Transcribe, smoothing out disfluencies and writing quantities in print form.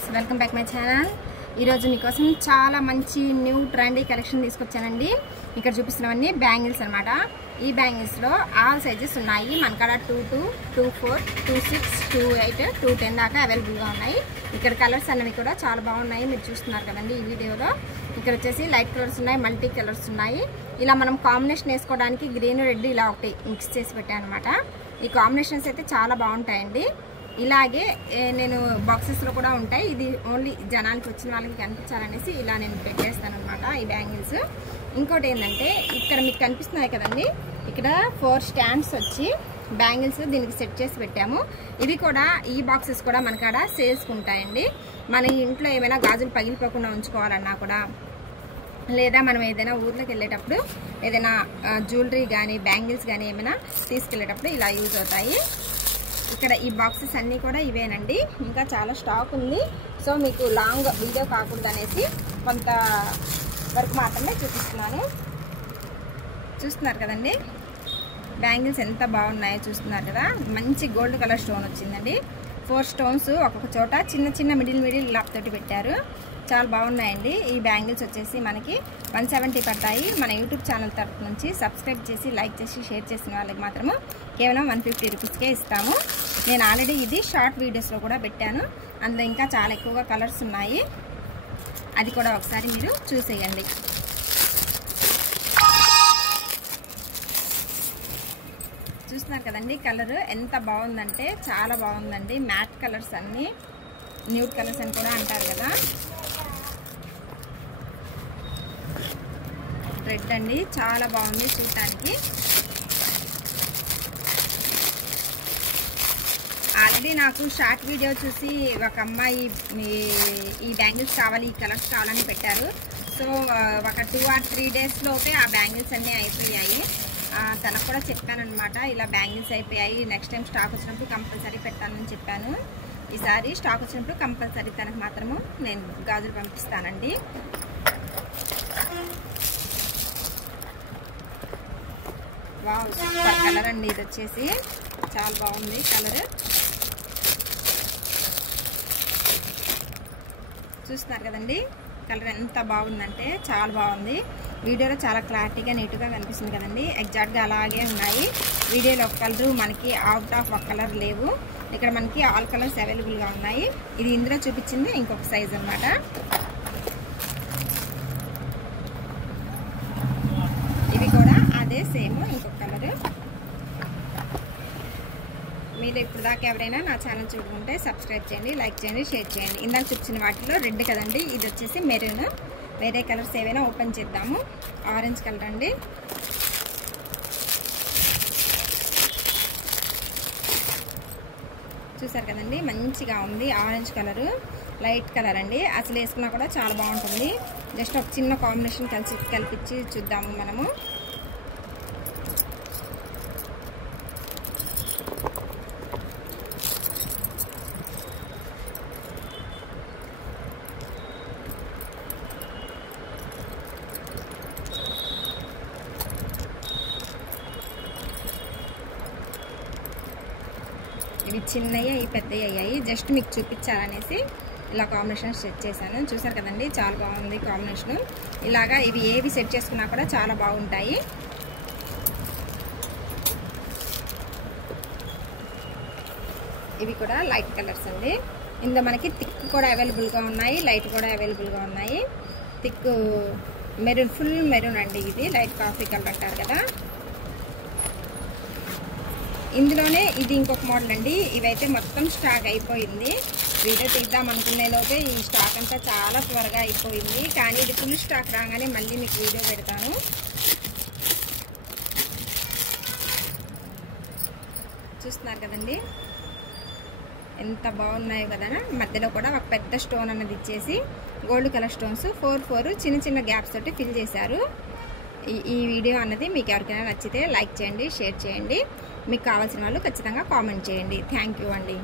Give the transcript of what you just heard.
Friends, welcome back my channel. ఈరోజు మీకోసం చాలా మంచి న్యూ ట్రెండీ కలెక్షన్ తీసుకొచ్చానండి. ఇక్కడ చూపిస్తున్నవన్నీ బ్యాంగిల్స్ అనమాట. ఈ బ్యాంగిల్స్లో ఆల్ సైజెస్ ఉన్నాయి. మన కాడ 22, 24, 26, 28, 210 దాకా అవైలబుల్గా ఉన్నాయి. ఇక్కడ కలర్స్ అన్నవి కూడా చాలా బాగున్నాయి, మీరు చూస్తున్నారు కదండి ఈ వీడియోలో. ఇక్కడ వచ్చేసి లైట్ కలర్స్ ఉన్నాయి, మల్టీ కలర్స్ ఉన్నాయి. ఇలా మనం కాంబినేషన్ వేసుకోవడానికి గ్రీన్ రెడ్ ఇలా ఒకటి మిక్స్ చేసి పెట్టాను అనమాట. ఈ కాంబినేషన్స్ అయితే చాలా బాగుంటాయండి. ఇలాగే నేను బాక్సెస్లో కూడా ఉంటాయి. ఇది ఓన్లీ జనానికి వచ్చిన వాళ్ళకి కనిపించాలనేసి ఇలా నేను పెట్టేస్తాను అనమాట ఈ బ్యాంగిల్స్. ఇంకోటి ఏంటంటే ఇక్కడ మీకు కనిపిస్తున్నాయి కదండి, ఇక్కడ 4 స్టాండ్స్ వచ్చి బ్యాంగిల్స్ దీనికి సెట్ చేసి పెట్టాము. ఇవి కూడా ఈ బాక్సెస్ కూడా మన కాడ సేల్స్కి ఉంటాయండి. మన ఇంట్లో ఏమైనా గాజులు పగిలిపోకుండా ఉంచుకోవాలన్నా కూడా, లేదా మనం ఏదైనా ఊర్లోకి వెళ్ళేటప్పుడు ఏదైనా జ్యువెలరీ కానీ బ్యాంగిల్స్ కానీ ఏమైనా తీసుకెళ్ళేటప్పుడు ఇలా యూజ్ అవుతాయి. ఇక్కడ ఈ బాక్సెస్ అన్నీ కూడా ఇవేనండి. ఇంకా చాలా స్టాక్ ఉంది. సో మీకు లాంగ్ వీడియో కాకూడదు అనేసి కొంత వరకు మాత్రమే చూపిస్తున్నాను. చూస్తున్నారు కదండి బ్యాంగిల్స్ ఎంత బాగున్నాయో చూస్తున్నారు కదా. మంచి గోల్డ్ కలర్ స్టోన్ వచ్చిందండి. 4 స్టోన్స్ ఒక్కొక్క చోట చిన్న చిన్న మిడిల్ లాప్ తోటి పెట్టారు. చాలా బాగున్నాయండి. ఈ బ్యాంగిల్స్ వచ్చేసి మనకి 170 పడతాయి. మన యూట్యూబ్ ఛానల్ తరఫు నుంచి సబ్స్క్రైబ్ చేసి లైక్ చేసి షేర్ చేసిన వాళ్ళకి మాత్రము కేవలం 150 రూపీస్కే ఇస్తాము. నేను ఆల్రెడీ ఇది షార్ట్ వీడియోస్లో కూడా పెట్టాను. అందులో ఇంకా చాలా ఎక్కువగా కలర్స్ ఉన్నాయి. అది కూడా ఒకసారి మీరు చూసేయండి. చూస్తున్నారు కదండి కలర్ ఎంత బాగుందంటే చాలా బాగుందండి. మ్యాట్ కలర్స్ అన్నీ న్యూడ్ కలర్స్ అని కూడా అంటారు కదా. రెడ్ అండి, చాలా బాగుంది చూడటానికి. ఆల్రెడీ నాకు షార్ట్ వీడియో చూసి ఒక అమ్మాయి ఈ బ్యాంగిల్స్ కావాలి, ఈ కలర్స్ కావాలని పెట్టారు. సో ఒక 2 or 3 days లోపే ఆ బ్యాంగిల్స్ అన్నీ అయిపోయాయి. తనకు కూడా చెప్పాను అనమాట, ఇలా బ్యాంగిల్స్ అయిపోయాయి, నెక్స్ట్ టైం స్టాక్ వచ్చినప్పుడు కంపల్సరీ పెట్టానని చెప్పాను. ఈసారి స్టాక్ వచ్చినప్పుడు కంపల్సరీ తనకు మాత్రము నేను గాజులు పంపిస్తానండి. వావ్, సూపర్ కలర్ అండి. ఇది వచ్చేసి చాలా బాగుంది కలర్. చూస్తున్నారు కదండి కలర్ ఎంత బాగుందంటే చాలా బాగుంది. వీడియోలో చాలా క్లారిటీగా నీట్గా కనిపిస్తుంది కదండి. ఎగ్జాక్ట్గా అలాగే ఉన్నాయి. వీడియోలో ఒక కలరు మనకి అవుట్ ఆఫ్ ఒక కలర్ లేవు. ఇక్కడ మనకి ఆల్ కలర్స్ అవైలబుల్గా ఉన్నాయి. ఇది ఇందులో చూపించింది ఇంకొక సైజ్ అనమాట. ఇవి కూడా అదే సేమ్ ఇంకొక కలరు. మీరు ఇప్పుడు దాకా ఎవరైనా నా ఛానల్ చూడుకుంటే సబ్స్క్రైబ్ చేయండి, లైక్ చేయండి, షేర్ చేయండి. ఇందాక చూపించిన వాటిలో రెడ్ కదండి, ఇది వచ్చేసి మెరూన్. వేరే కలర్స్ ఏవైనా ఓపెన్ చేద్దాము. ఆరెంజ్ కలర్ అండి. చూసారు కదండి మంచిగా ఉంది. ఆరెంజ్ కలరు, లైట్ కలర్ అండి. అసలు వేసుకున్నా కూడా చాలా బాగుంటుంది. జస్ట్ ఒక చిన్న కాంబినేషన్ కలిపించి చూద్దాము మనము. ఇవి చిన్నవి అవి పెద్దవి అయ్యాయి. జస్ట్ మీకు చూపించాలనేసి ఇలా కాంబినేషన్ సెట్ చేశాను. చూసారు కదండి చాలా బాగుంది కాంబినేషను. ఇలాగా ఇవి ఏవి సెట్ చేసుకున్నా కూడా చాలా బాగుంటాయి. ఇవి కూడా లైట్ కలర్స్ అండి. ఇందులో మనకి థిక్ కూడా అవైలబుల్గా ఉన్నాయి, లైట్ కూడా అవైలబుల్గా ఉన్నాయి. థిక్ మెరూన్, ఫుల్ మెరూన్ అండి. ఇది లైట్ కాఫీ కలర్ అంటారు కదా. ఇందులోనే ఇది ఇంకొక మోడల్ అండి. ఇవైతే మొత్తం స్టాక్ అయిపోయింది. వీడియో తీద్దాం అనుకునే లోపే ఈ స్టాక్ అంతా చాలా త్వరగా అయిపోయింది. కానీ ఇది ఫుల్ స్టాక్ రాగానే మళ్ళీ మీకు వీడియో పెడతాను. చూస్తున్నారు కదండి ఎంత బాగున్నాయో కదా. మధ్యలో కూడా ఒక పెద్ద స్టోన్ అన్నది ఇచ్చేసి గోల్డ్ కలర్ స్టోన్స్ 4 చిన్న చిన్న గ్యాప్స్ తోటి ఫిల్ చేశారు. ఈ వీడియో అన్నది మీకు ఎవరికైనా నచ్చితే లైక్ చేయండి, షేర్ చేయండి. మీకు కావాల్సిన వాళ్ళు ఖచ్చితంగా కామెంట్ చేయండి. థ్యాంక్ యూ అండి.